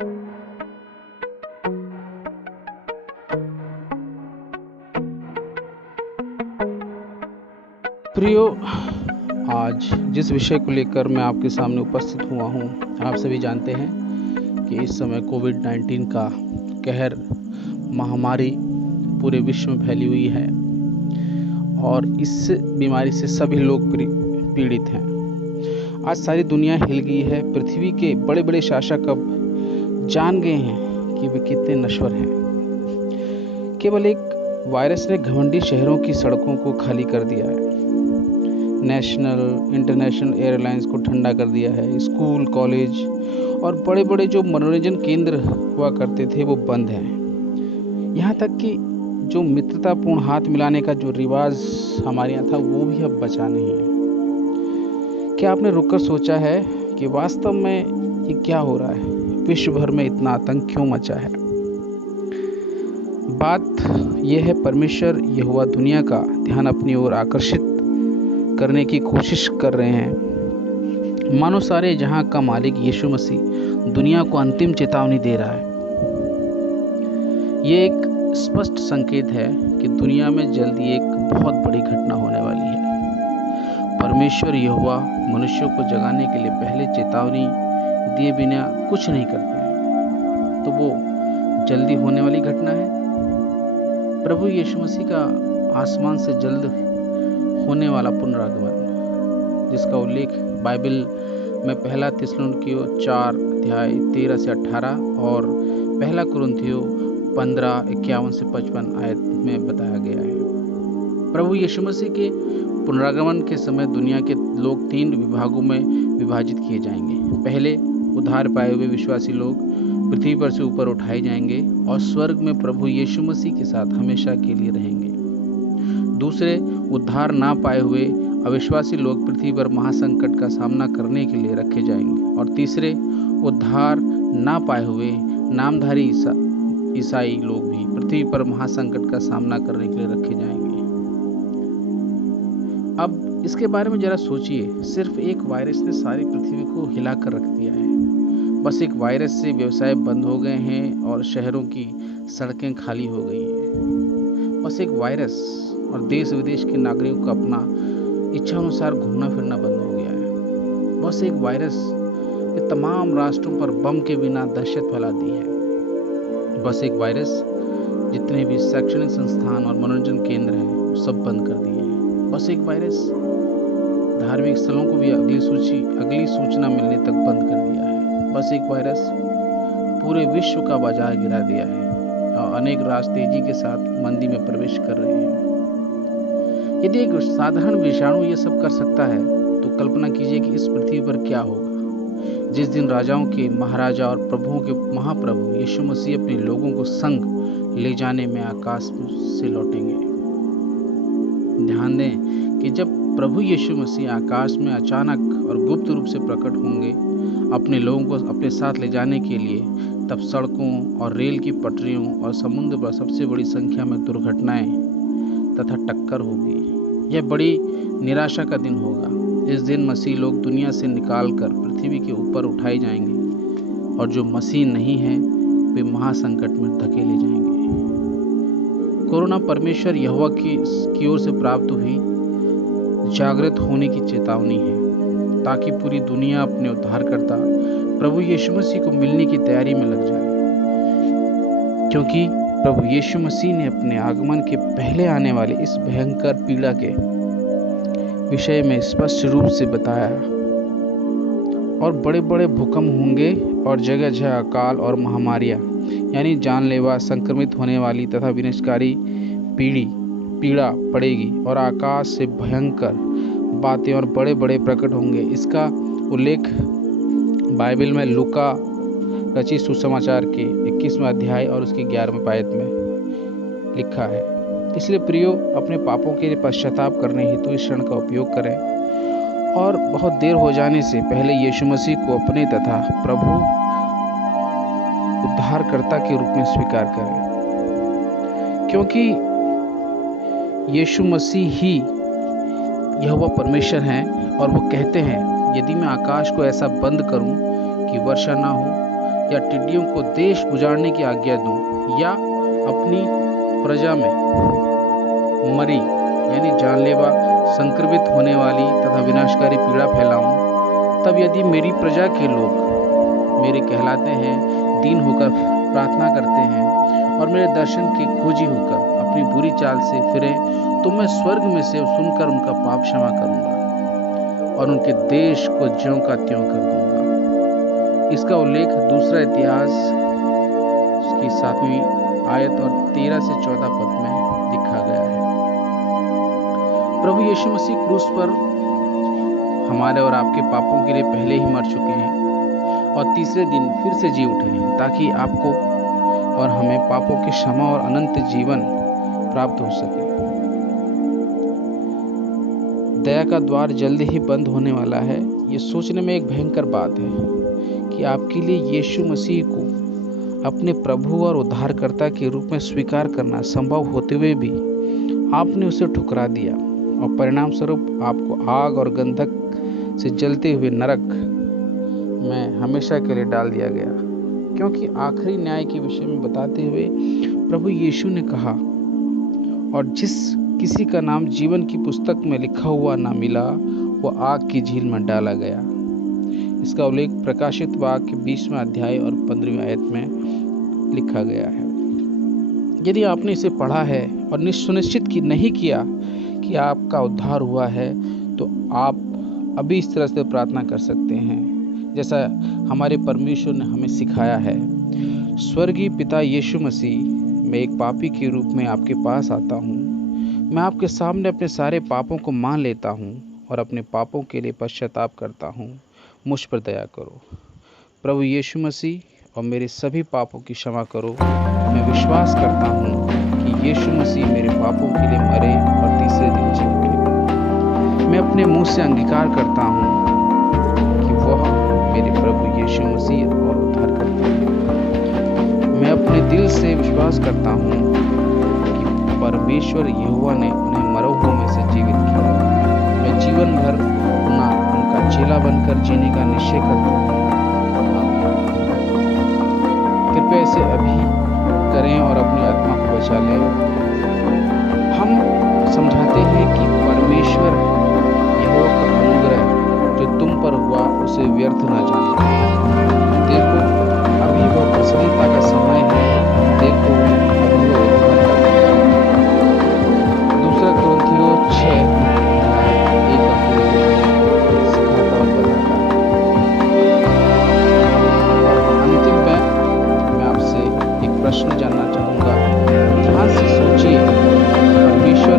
प्रियो, आज जिस विषय को लेकर मैं आपके सामने उपस्थित हुआ हूँ, आप सभी जानते हैं कि इस समय कोविड-19 का कहर महामारी पूरे विश्व में फैली हुई है और इस बीमारी से सभी लोग पीड़ित हैं। आज सारी दुनिया हिल गई है। पृथ्वी के बड़े बड़े शासक अब जान गए हैं कि वे कितने नश्वर हैं। केवल एक वायरस ने घमंडी शहरों की सड़कों को खाली कर दिया है। नेशनल इंटरनेशनल एयरलाइंस को ठंडा कर दिया है। स्कूल, कॉलेज और बड़े बड़े जो मनोरंजन केंद्र हुआ करते थे वो बंद हैं। यहाँ तक कि जो मित्रतापूर्ण हाथ मिलाने का जो रिवाज हमारे यहाँ था वो भी अब बचा नहीं है। क्या आपने रुककर सोचा है कि वास्तव में ये क्या हो रहा है? विश्व भर में इतना आतंक क्यों मचा है? बात यह है, परमेश्वर यहोवा दुनिया का ध्यान अपनी ओर आकर्षित करने की कोशिश कर रहे हैं। मानो सारे जहां का मालिक यीशु मसीह दुनिया को अंतिम चेतावनी दे रहा है। ये एक स्पष्ट संकेत है कि दुनिया में जल्दी एक बहुत बड़ी घटना होने वाली है। परमेश्वर यहोवा मनुष्यों को जगाने के लिए पहले चेतावनी दिए बिना कुछ नहीं करते हैं। तो वो जल्दी होने वाली घटना है प्रभु यीशु मसीह का आसमान से जल्द होने वाला पुनरागमन, जिसका उल्लेख बाइबल में पहला थिस्सलुनीकियों 4 अध्याय 13 से 18 और पहला कुरिन्थियों 15:51 से 55 आयत में बताया गया है। प्रभु यीशु मसीह के पुनरागमन के समय दुनिया के लोग 3 विभागों में विभाजित किए जाएंगे। पहले, उद्धार पाए हुए विश्वासी लोग पृथ्वी पर से ऊपर उठाए जाएंगे और स्वर्ग में प्रभु यीशु मसीह के साथ हमेशा के लिए रहेंगे। दूसरे, उद्धार ना पाए हुए अविश्वासी लोग पृथ्वी पर महासंकट का सामना करने के लिए रखे जाएंगे। और तीसरे, उद्धार ना पाए हुए नामधारी ईसाई लोग भी पृथ्वी पर महासंकट का सामना करने के लिए रखे जाएंगे। अब इसके बारे में जरा सोचिए। सिर्फ एक वायरस ने सारी पृथ्वी को हिला कर रख दिया है। बस एक वायरस से व्यवसाय बंद हो गए हैं और शहरों की सड़कें खाली हो गई हैं। बस एक वायरस और देश विदेश के नागरिकों का अपना इच्छा अनुसार घूमना फिरना बंद हो गया है। बस एक वायरस ने तमाम राष्ट्रों पर बम के बिना दहशत फैला दी है। बस एक वायरस जितने भी शैक्षणिक संस्थान और मनोरंजन केंद्र हैं वो सब बंद कर दिए हैं। बस एक वायरस धार्मिक स्थलों को भी अगली सूचना मिलने तक बंद कर दिया है। बस एक वायरस पूरे विश्व का बाजार गिरा दिया है और अनेक राष्ट्र तेजी के साथ मंदी में प्रवेश कर रहे हैं। यदि एक साधारण विषाणु ये सब कर सकता है तो कल्पना कीजिए कि इस पृथ्वी पर क्या होगा जिस दिन राजाओं के महाराजा और प्रभुओं के महाप्रभु यीशु मसीह अपने लोगों को संग ले जाने में आकाश से लौटेंगे। ध्यान दें कि जब प्रभु यीशु मसीह आकाश में अचानक और गुप्त रूप से प्रकट होंगे अपने लोगों को अपने साथ ले जाने के लिए, तब सड़कों और रेल की पटरियों और समुद्र पर सबसे बड़ी संख्या में दुर्घटनाएं तथा टक्कर होगी। यह बड़ी निराशा का दिन होगा। इस दिन मसीह लोग दुनिया से निकालकर पृथ्वी के ऊपर उठाए जाएंगे और जो मसीह नहीं है वे महासंकट में धकेले जाएंगे। कोरोना परमेश्वर यहोवा की ओर से प्राप्त हुई जागृत होने की चेतावनी है, ताकि पूरी दुनिया अपने उद्धारकर्ता प्रभु यीशु मसीह को मिलने की तैयारी में लग जाए। क्योंकि प्रभु यीशु मसीह ने अपने आगमन के पहले आने वाले इस भयंकर पीड़ा के विषय में स्पष्ट रूप से बताया। और बड़े बड़े भूकंप होंगे और जगह जगह अकाल और महामारियां यानी जानलेवा, संक्रमित होने वाली तथा विनाशकारी पीड़ा पड़ेगी और आकाश से भयंकर बातें और बड़े बड़े प्रकट होंगे। इसका उल्लेख बाइबल में लूका रचित सुसमाचार के 21वें अध्याय और उसके 11वें आयत में लिखा है। इसलिए प्रियो, अपने पापों के लिए पश्चाताप करने हेतु इस क्षण का उपयोग करें और बहुत देर हो जाने से पहले यीशु मसीह को अपने तथा प्रभु उद्धारकर्ता के रूप में स्वीकार करें। क्योंकि यीशु मसीह ही यहोवा परमेश्वर हैं और वो कहते हैं, यदि मैं आकाश को ऐसा बंद करूं कि वर्षा ना हो, या टिड्डियों को देश उजाड़ने की आज्ञा दूं, या अपनी प्रजा में मरी यानी जानलेवा, संक्रमित होने वाली तथा विनाशकारी पीड़ा फैलाऊं, तब यदि मेरी प्रजा के लोग मेरे कहलाते हैं, दीन होकर प्रार्थना करते हैं और मेरे दर्शन के खोजी होकर अपनी बुरी चाल से फिरे, तो मैं स्वर्ग में से सुनकर उनका पाप क्षमा करूंगा और उनके देश को ज्यों का त्यों कर दूंगा। इसका उल्लेख दूसरा इतिहास उसकी 7वीं आयत और 13 से 14 पद में लिखा गया है। प्रभु यीशु मसीह क्रूस पर हमारे और आपके पापों के लिए पहले ही मर चुके हैं और तीसरे दिन फिर से जी उठे हैं, ताकि आपको और हमें पापों की क्षमा और अनंत जीवन प्राप्त हो सके। दया का द्वार जल्दी ही बंद होने वाला है। ये सोचने में एक भयंकर बात है कि आपके लिए यीशु मसीह को अपने प्रभु और उद्धारकर्ता के रूप में स्वीकार करना संभव होते हुए भी आपने उसे ठुकरा दिया और परिणाम स्वरूप आपको आग और गंधक से जलते हुए नरक में हमेशा के लिए डाल दिया गया। क्योंकि आखिरी न्याय के विषय में बताते हुए प्रभु यीशु ने कहा, और जिस किसी का नाम जीवन की पुस्तक में लिखा हुआ ना मिला, वो आग की झील में डाला गया। इसका उल्लेख प्रकाशित वाक्य 20वां अध्याय और 15वीं आयत में लिखा गया है। यदि आपने इसे पढ़ा है और सुनिश्चित की नहीं किया कि आपका उद्धार हुआ है, तो आप अभी इस तरह से प्रार्थना कर सकते हैं जैसा हमारे परमेश्वर ने हमें सिखाया है। स्वर्गीय पिता यीशु मसीह, मैं एक पापी के रूप में आपके पास आता हूँ। मैं आपके सामने अपने सारे पापों को मान लेता हूँ और अपने पापों के लिए पश्चाताप करता हूँ। मुझ पर दया करो प्रभु यीशु मसीह, और मेरे सभी पापों की क्षमा करो। मैं विश्वास करता हूँ कि यीशु मसीह मेरे पापों के लिए मरे और तीसरे दिन जी उठे। मैं अपने मुंह से अंगीकार करता हूँ कि वह मेरे प्रभु यीशु मसीह और उद्धारकर्ता है। मैं अपने दिल से विश्वास करता हूँ कि परमेश्वर यहोवा ने उन्हें मरे हुओं में से जीवित किया। मैं जीवन भर उनका चेला बनकर जीने का निश्चय करता हूँ। कृपया इसे अभी करें और अपनी आत्मा को बचा लें। हम समझाते हैं कि परमेश्वर यहोवा का अनुग्रह जो तुम पर हुआ उसे व्यर्थ न जाने। देखो, अभी वह प्रसन्नता का समय है। देखो, अभी वह उद्धार का समय है। दूसरा कुरिन्थियों 6:1 सिखाता और बताता है। अंतिम में आपसे एक प्रश्न जानना चाहूँगा। ध्यान से सोचिए, परमेश्वर